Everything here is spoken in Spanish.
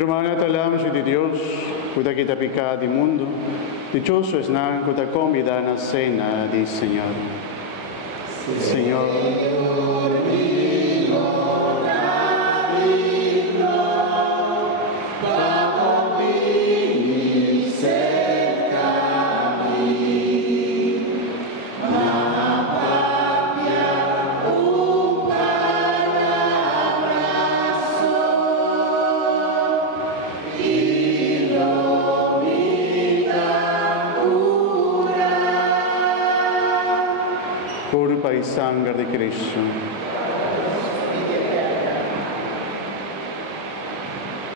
Firmana talam de Dios, cuida quita pecado mundo, dichoso es nan cuida convida na cena di Señor. Señor. Cuerpo y sangre de Cristo.